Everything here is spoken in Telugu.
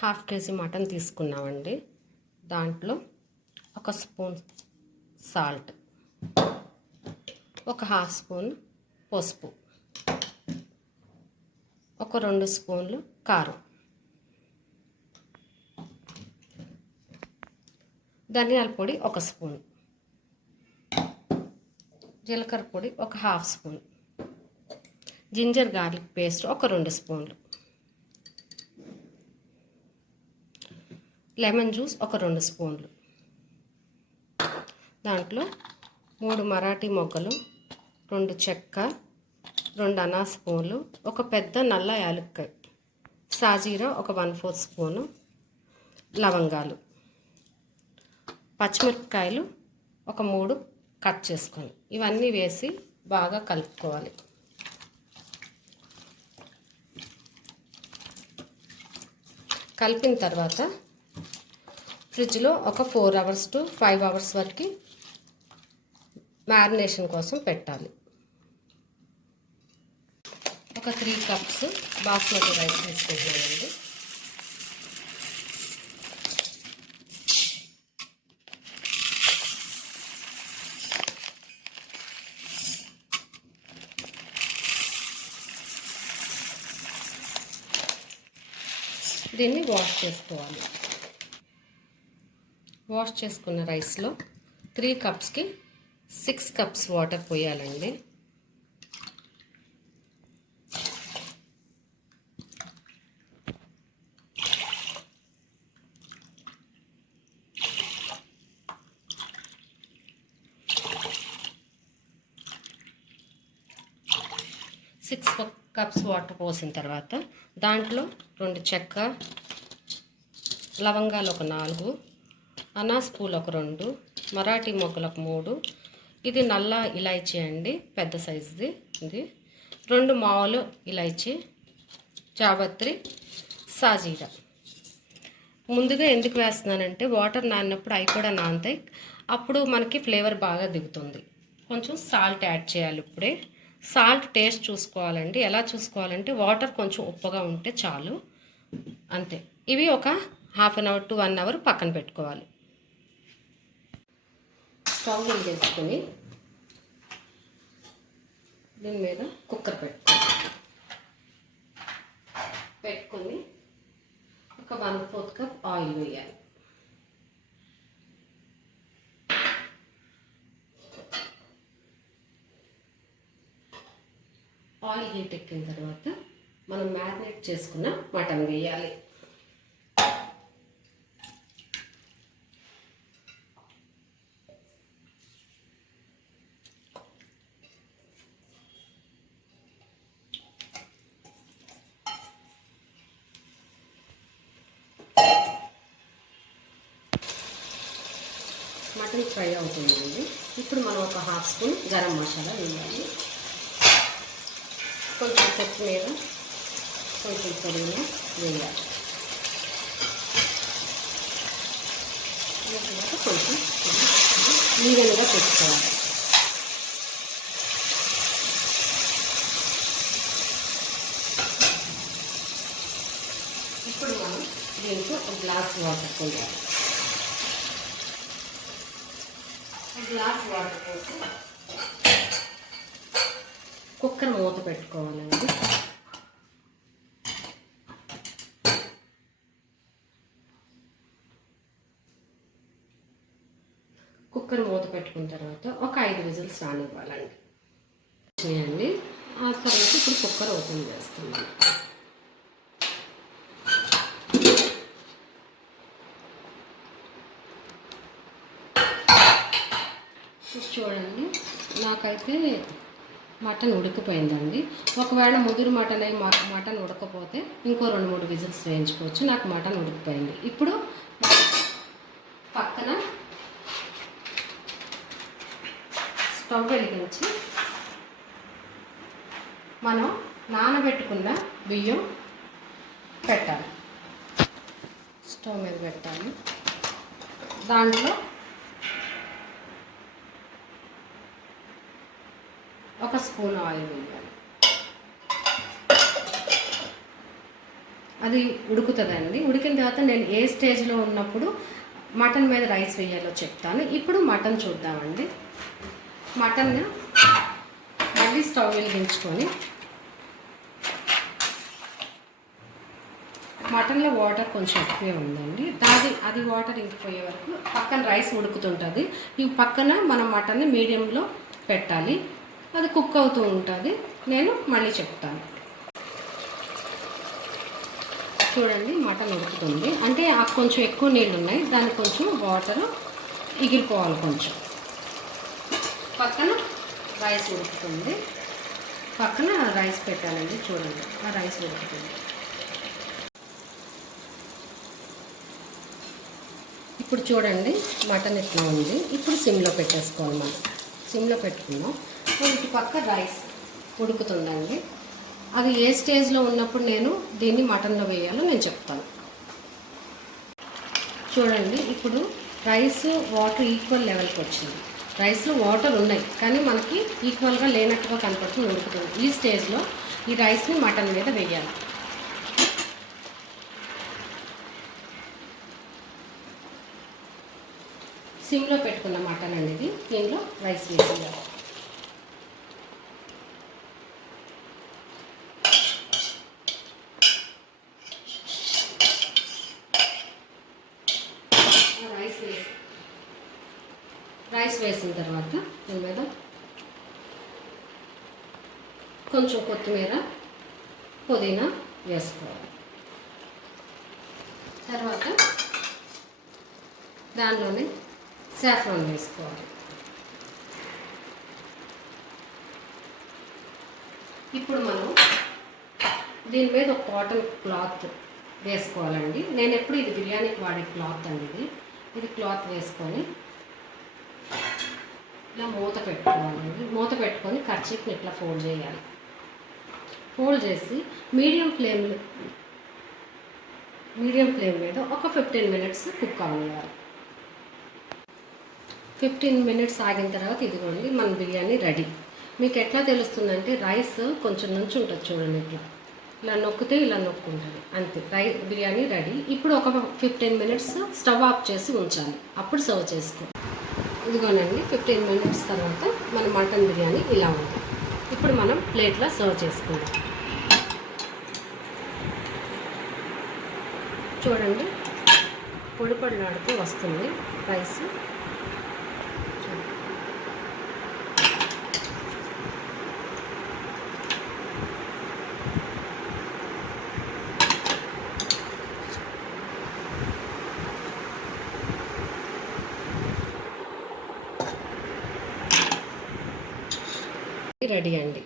హాఫ్ కేజీ మటన్ తీసుకున్నామండి. దాంట్లో ఒక స్పూన్ సాల్ట్, ఒక హాఫ్ స్పూన్ పసుపు, ఒక 2 స్పూన్లు కారం, ధనియాల పొడి ఒక స్పూన్, జీలకర్ర పొడి ఒక half spoon, ginger garlic paste ఒక 2 స్పూన్లు, లెమన్ జ్యూస్ ఒక 2 స్పూన్లు, దాంట్లో 3 మరాఠీ మొగ్గలు, 2 చెక్క, 2 అనాస స్పూన్లు, ఒక పెద్ద నల్ల యాలక్కాయ, సాజీరా ఒక 1/4 స్పూను, లవంగాలు, పచ్చిమిరపకాయలు ఒక 3 కట్ చేసుకొని ఇవన్నీ వేసి బాగా కలుపుకోవాలి. కలిపిన తర్వాత ఫ్రిడ్జ్లో ఒక 4 అవర్స్ టు 5 అవర్స్ వరకు మ్యారినేషన్ కోసం పెట్టాలి. ఒక 3 కప్స్ బాస్మతి రైస్ తీసుకుంటున్నానండి. దీన్ని వాష్ చేసుకోవాలి. వాష్ చేసుకున్న రైస్లో 3 కప్స్కి 6 కప్స్ వాటర్ పోయాలండి. సిక్స్ కప్స్ వాటర్ పోసిన తర్వాత దాంట్లో 2 చెక్క, లవంగాలు ఒక 4, అనాస పూలు ఒక 2, మరాఠీ మొగ్గలు ఒక 3, ఇది నల్ల ఇలాచీ అండి, పెద్ద సైజుది ఇది, 2 మామూలు ఇలాచీ, జాపత్రి, సాజీరా. ముందుగా ఎందుకు వేస్తున్నానంటే వాటర్ నానినప్పుడు అవి కూడా నానుతాయి, అప్పుడు మనకి ఫ్లేవర్ బాగా దిగుతుంది. కొంచెం సాల్ట్ యాడ్ చేయాలి. ఇప్పుడే సాల్ట్ టేస్ట్ చూసుకోవాలండి. ఎలా చూసుకోవాలంటే వాటర్ కొంచెం ఉప్పగా ఉంటే చాలు, అంతే. ఇవి ఒక half an hour to 1 hour పక్కన పెట్టుకోవాలి. స్టవ్ వేసుకొని దీని మీద కుక్కర్ పెట్టుకొని ఒక 1/4 కప్ ఆయిల్ వేయాలి. ఆయిల్ హీట్ ఎక్కిన తర్వాత మనం మ్యారినేట్ చేసుకున్న మటన్ వేయాలి. మటన్ ఫ్రై అవుతుందండి. ఇప్పుడు మనం ఒక హాఫ్ స్పూన్ గరం మసాలా వేయాలి. కొంచెం కొత్తిమీర, కొంచెం పుదీనా వేయాలి. తర్వాత కొంచెం ఈవెన్గా పెట్టుకోవాలి. ఇప్పుడు మనం దీంట్లో ఒక గ్లాస్ వాటర్ పోయాలి. గ్లాస్ వాటర్ పోసి కుక్కర్ మూత పెట్టుకోవాలండి. కుక్కర్ మూత పెట్టుకున్న తర్వాత ఒక 5 విజిల్స్ రానివ్వాలండి. చేయండి. ఆ తర్వాత ఇప్పుడు కుక్కర్ ఓపెన్ చేస్తున్నాను. చూడండి, నాకైతే మటన్ ఉడికిపోయిందండి. ఒకవేళ ముదురు మటన్ అయి మటన్ ఉడకపోతే ఇంకో 2-3 విజిల్స్ వేయించుకోవచ్చు. నాకు మటన్ ఉడికిపోయింది. ఇప్పుడు పక్కన స్టవ్ వెలిగించి మనం నానబెట్టుకున్న బియ్యం పెట్టాలి. స్టవ్ మీద పెట్టాలి. దాంట్లో ఒక స్పూన్ ఆయిల్ వేయాలి. అది ఉడుకుతుందండి. ఉడికిన తర్వాత నేను ఏ స్టేజ్లో ఉన్నప్పుడు మటన్ మీద రైస్ వేయాలో చెప్తాను. ఇప్పుడు మటన్ చూద్దామండి. మటన్ మళ్ళీ స్టవ్ వెలిగించుకొని మటన్లో వాటర్ కొంచెం ఎక్కువే ఉందండి. అది వాటర్ ఇంకిపోయే వరకు పక్కన రైస్ ఉడుకుతుంటుంది. ఈ పక్కన మనం మటన్ని మీడియంలో పెట్టాలి. అది కుక్ అవుతూ ఉంటుంది. నేను మళ్ళీ చెప్తాను. చూడండి, మటన్ ఉడుకుతుంది. అంటే కొంచెం ఎక్కువ నీళ్ళు ఉన్నాయి. దానికి కొంచెం వాటర్ ఎగిరిపోవాలి. కొంచెం పక్కన రైస్ ఉడుకుతుంది. పక్కన రైస్ పెట్టాలండి. చూడండి, ఆ రైస్ ఉడుకుతుంది. ఇప్పుడు చూడండి, మటన్ ఇట్లా ఉంది. ఇప్పుడు సిమ్లో పెట్టేసుకోవాలి. మనం సిమ్లో పెట్టుకుందాం. ఇటు పక్క రైస్ ఉడుకుతుందండి. అది ఏ స్టేజ్లో ఉన్నప్పుడు నేను దీన్ని మటన్లో వేయాలో నేను చెప్తాను. చూడండి, ఇప్పుడు రైస్ వాటర్ ఈక్వల్ లెవెల్కి వచ్చింది. రైస్లో వాటర్ ఉన్నాయి కానీ మనకి ఈక్వల్గా లేనట్టుగా కనపడుతుంది, ఉడుకుతుంది. ఈ స్టేజ్లో ఈ రైస్ని మటన్ మీద వేయాలి. సిమ్లో పెట్టుకున్న మటన్ అనేది దీనిలో రైస్ వేయాలి. రైస్ వేసిన తర్వాత దీని మీద కొంచెం కొత్తిమీర, పుదీనా వేసుకోవాలి. తర్వాత దానిలోనే సాఫ్రాన్ వేసుకోవాలి. ఇప్పుడు మనం దీని మీద ఒక కాటన్ క్లాత్ వేసుకోవాలండి. నేను ఎప్పుడు ఇది బిర్యానీకి వాడే క్లాత్ అండి. ఇది క్లాత్ వేసుకొని ఇలా మూత పెట్టుకోవాలండి. మూత పెట్టుకొని కర్చీఫ్ని ఇట్లా ఫోల్డ్ చేయాలి. ఫోల్డ్ చేసి మీడియం ఫ్లేమ్ మీద ఒక 15 మినిట్స్ కుక్ అవ్వాలి. 15 మినిట్స్ ఆగిన తర్వాత ఇదిగోండి, మన బిర్యానీ రెడీ. మీకు ఎట్లా తెలుస్తుందంటే రైస్ కొంచెం నుంచి ఉంటుంది. చూడండి, ఇలా నొక్కితే ఇలా నొక్కుంటుంది, అంతే. బిర్యానీ రెడీ. ఇప్పుడు ఒక 15 మినిట్స్ స్టవ్ ఆఫ్ చేసి ఉంచాలి. అప్పుడు సర్వ్ చేసుకో. ఇదిగోనండి, 15 మినిట్స్ తర్వాత మన మటన్ బిర్యానీ ఇలా ఉంది. ఇప్పుడు మనం ప్లేట్లో సర్వ్ చేసుకుందాం. చూడండి, పొడి పొడిలాడుతూ వస్తుంది రైస్. రెడీ అండి.